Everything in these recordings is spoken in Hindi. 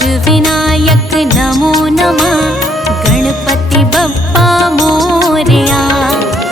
अष्टविनायक नमो नमः, गणपति बप्पा मोरया।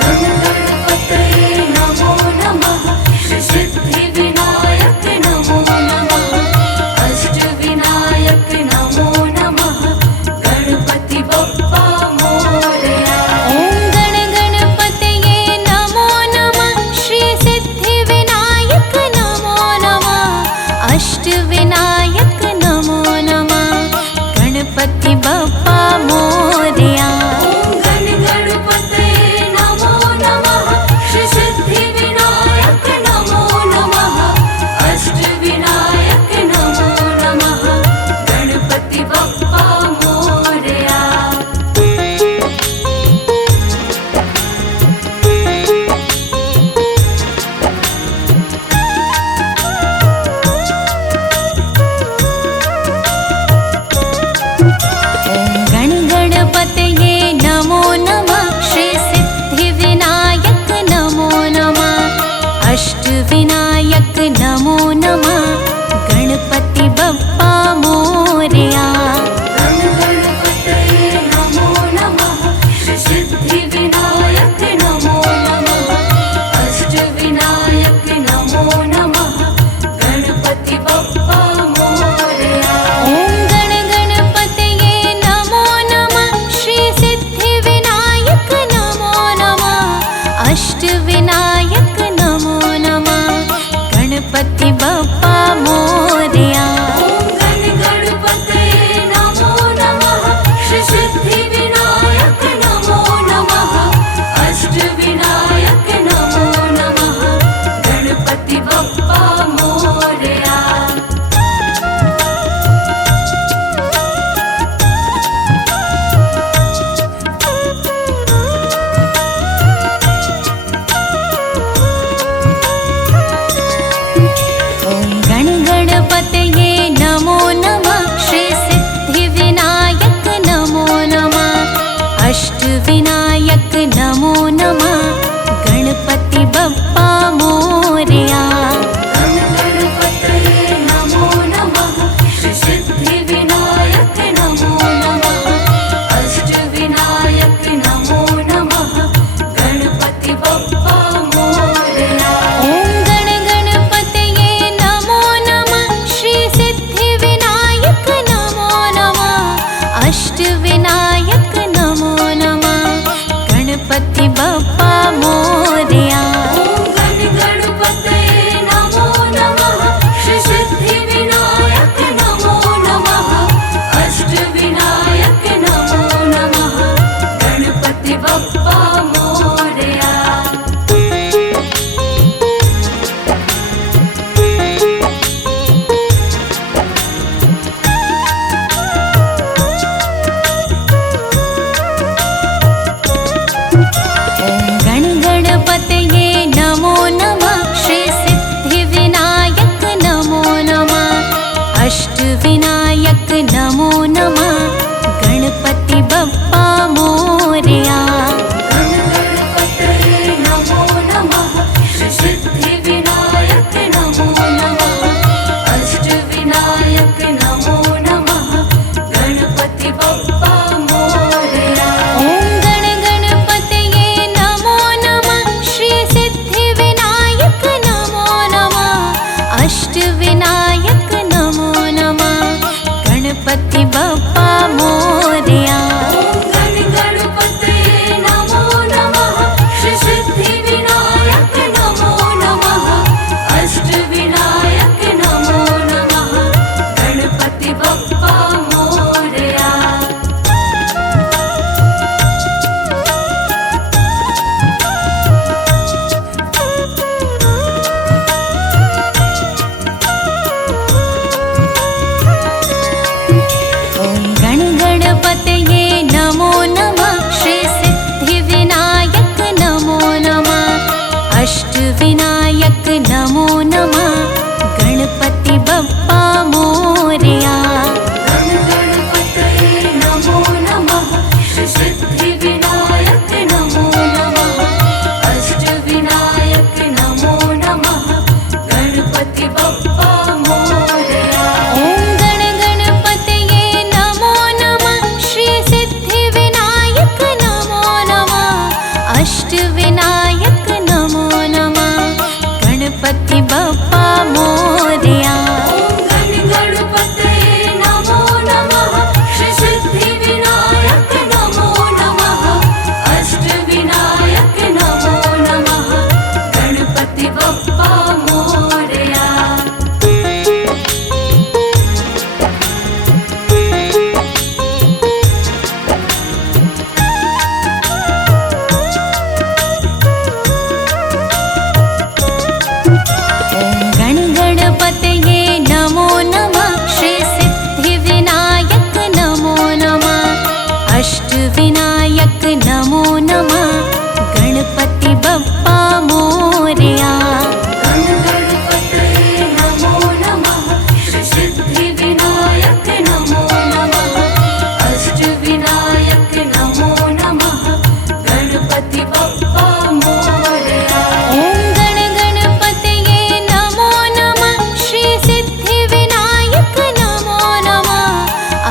गणपते नमो नमः, सिद्धिविनायक नमो नमः, अष्टविनायक नमो नमः, गणपति बप्पा मोरया। ओम गण गणपतये नमो नमः, श्री सिद्धिविनायक नमो नमः, अष्टविनायक नमो नमः, गणपति बप्पा मोरया। ओम गण गणपतये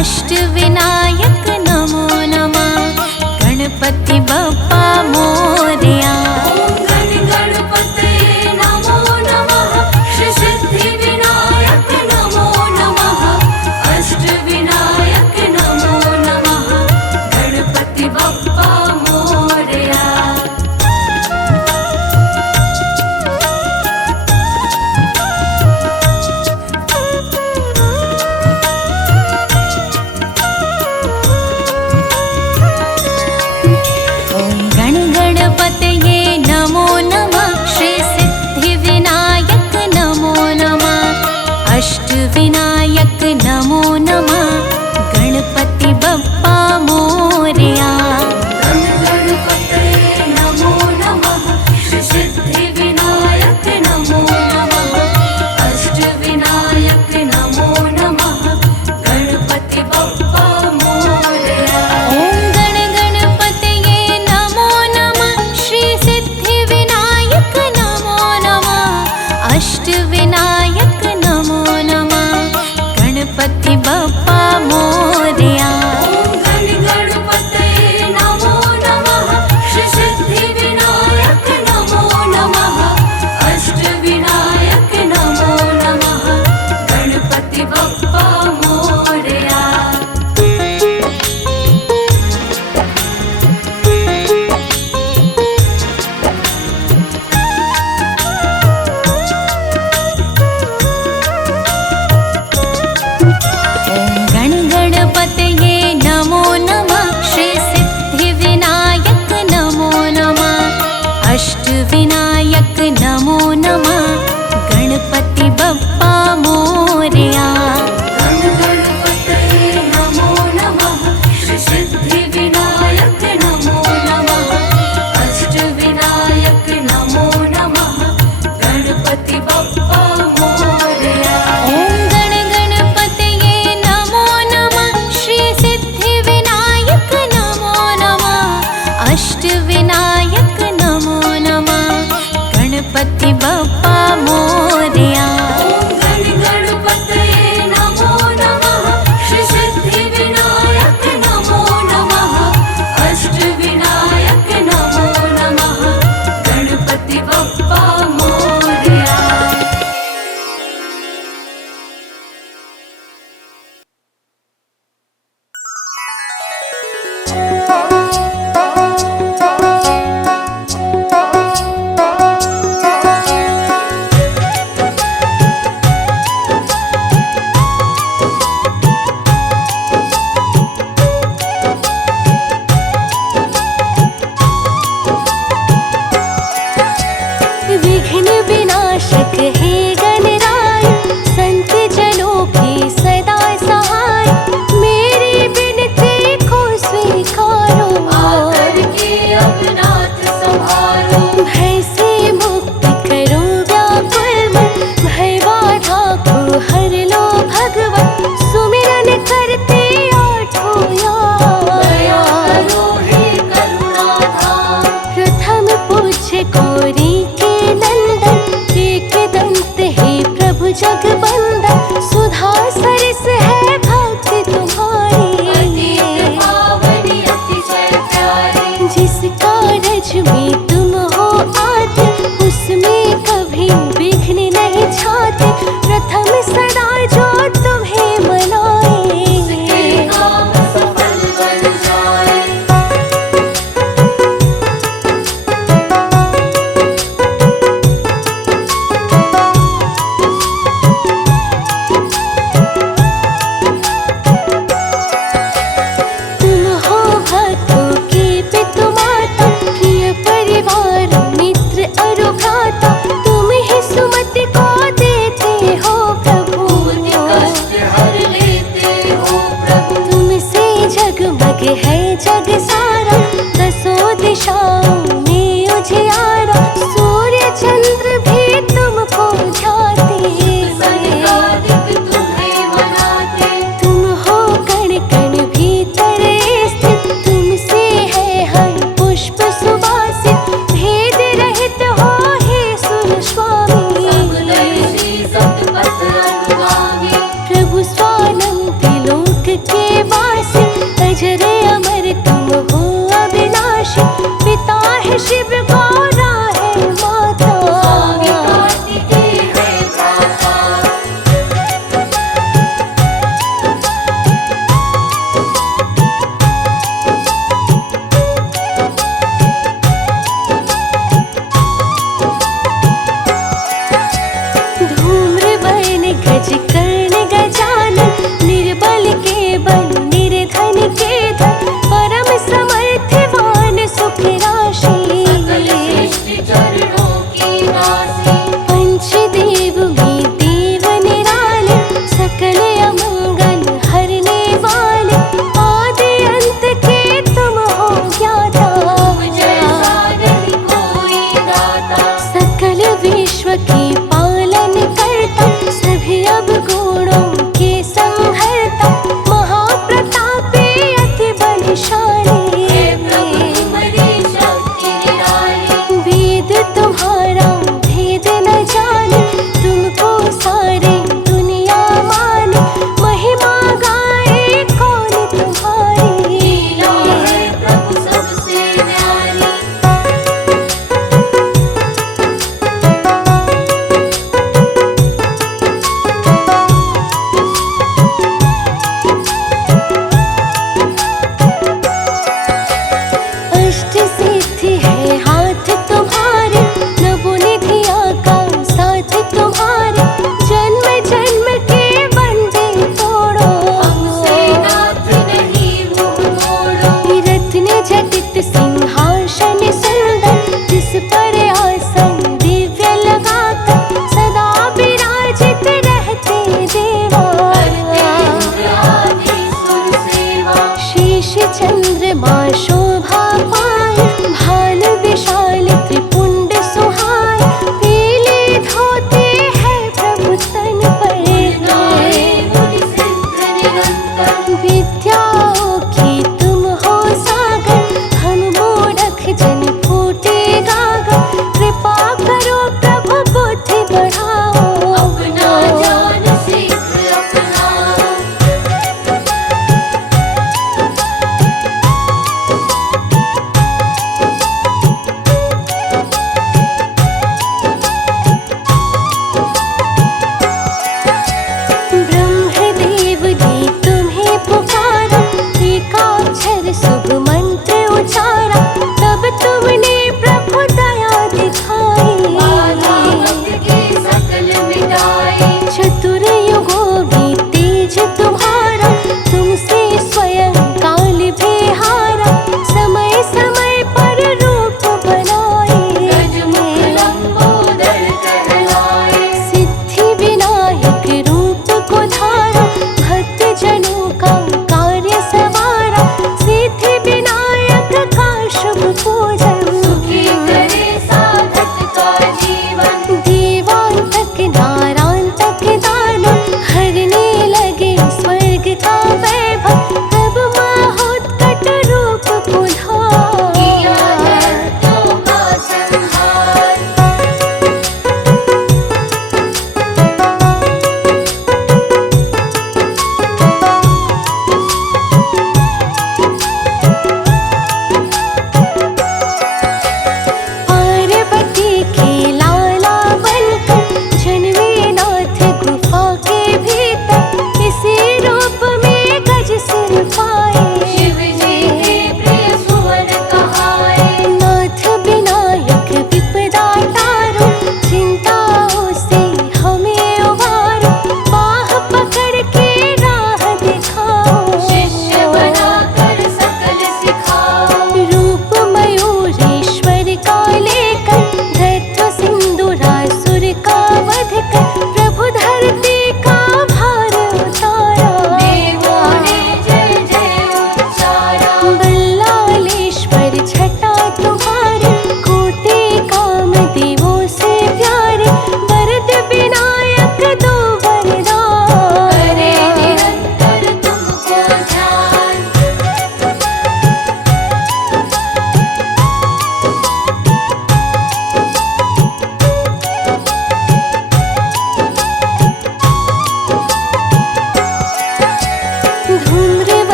अष्टविनायक नमो नमः गणपति बप्पा मोरया। ॐ गणपतये नमो नमः श्री सिद्धिविनायक नमो नमः अष्टविनायक नमो नमः गणपति बप्पा मोरया। ॐ गण के वासी, अजर अमर तुम हो अविनाशी। पिता है शिव, गौरा है माता, स्वामी कार्तिकेय है भ्राता। धूम्रवर्ण गज कर्ण गजानन, निर्बल के बल निर्धन के धन, परम समर्थवान सुख राशि। सकल सृष्टि चरणों की दासी, पंचदेव में देव निराले, सकल अमंगल हरने वाले, आदि अंत के तुम हो ज्ञाता। तुम जैसा नहीं कोई दाता। सकल विश्व के पालन करता, सभी अवगुणों के संहरता, महाप्रतापी अति बलशाली। हे प्रभु तुम्हारी शक्ति निराली। वेद तुम्हारा भेद न जाने, तुमको सारी दुनिया माने, महिमा गाए कौन तुम्हारी। लीला है प्रभु सबसे न्यारी। अष्ट सिद्धि है हाथ तुम्हारे, नवोनिधिया का साथ तुम्हारे, जन्म जन्म के बंधे तोड़ो। हमसे नाथ नहीं मुँह मोड़ो। रत्न जटित सिंहासन सुंदर, जिस पर आसन दिव्य लगाकर, सदा विराजित रहते देवा। करते इंद्र आदि सुर सेवा। शेष चंद्रमा शोभा पाए, भाल विशाल त्रिपुंड सुहाए, पीले धोते हैं प्रभु तन पर। गाए मुनि सिद्ध निरंतर। विद्याओं की तुम हो सागर, हम मूढ़ख जन फूटे गागर, कृपा करो प्रभु बुद्धि बढ़ाओ। अपना ज्ञान शीघ्र अपनाओ। ब्रह्मदेव ने तुम्हें पुकारा,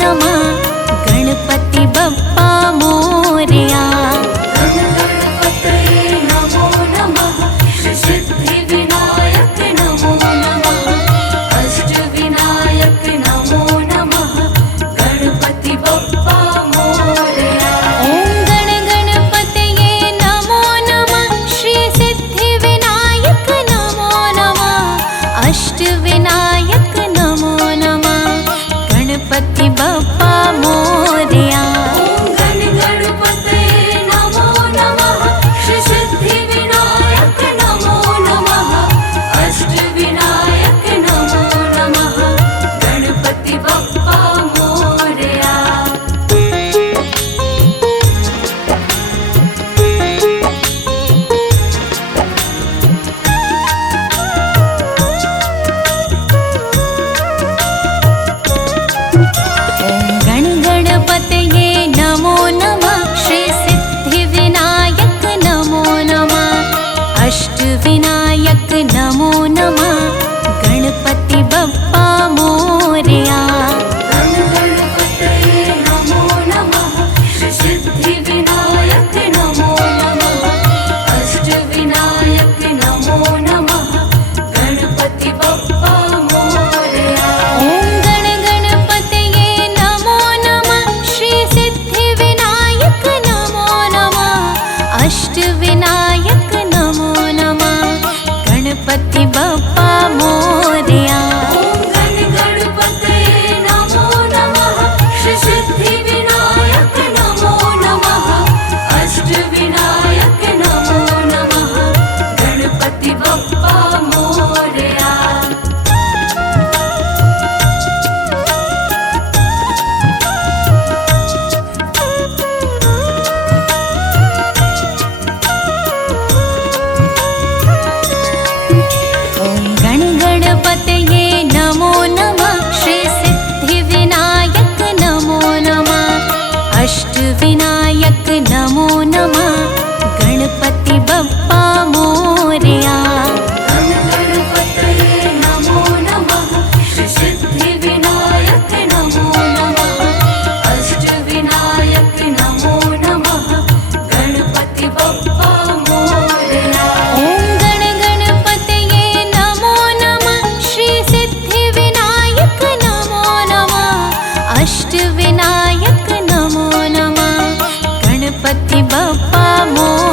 नमः गणपति बप्पा मोरया। गणपतये नमो नमः श्री सिद्धिविनायक नमो नमः अष्टविनायक नमो नमः गणपति बप्पा मोरया। ॐ गण गणपतये नमो नमः श्री सिद्धिविनायक नमो नमः अष्टविनायक नमो नमः गणपति बप्पा मोरया। गण गणपतये नमो नमः श्री सिद्धिविनायक नमो नमः अष्टविनायक नमो नमः गणपति बप्पा मोरया। ॐ गण गणपतये नमो नमः श्री सिद्धिविनायक नमो नमः अष्टविनायक नमो नमः गणपति बप्पा मोरया। गण गणपतये नमो नमः श्री सिद्धिविनायक नमो नमः अष्टविनायक नमो नमः गणपति बप्पा मोरया। ॐ गण गणपतये नमो नमः श्री सिद्धिविनायक नमो नमः अष्टविनायक नमो नमः गणपति बप्पा मोरया। गण गणपतये नमो नमः श्री सिद्धिविनायक नमो नमः अष्टविनायक नमो नमः गणपति बप्पा मोरया। ॐ गण गणपतये नमो नमः श्री सिद्धिविनायक नमो नमः अष्टविनायक नमो नमः गणपति बप्पा मोरया। गण गणपतये नमो नमः श्री सिद्धिविनायक नमो नमः अष्टविनायक नमो नमः गणपति बप्पा मोरया। ॐ गण गणपतये नमो नमः श्री सिद्धिविनायक नमो नमः अष्टविनायक नमो नमः गणपति बप्पा मोरया।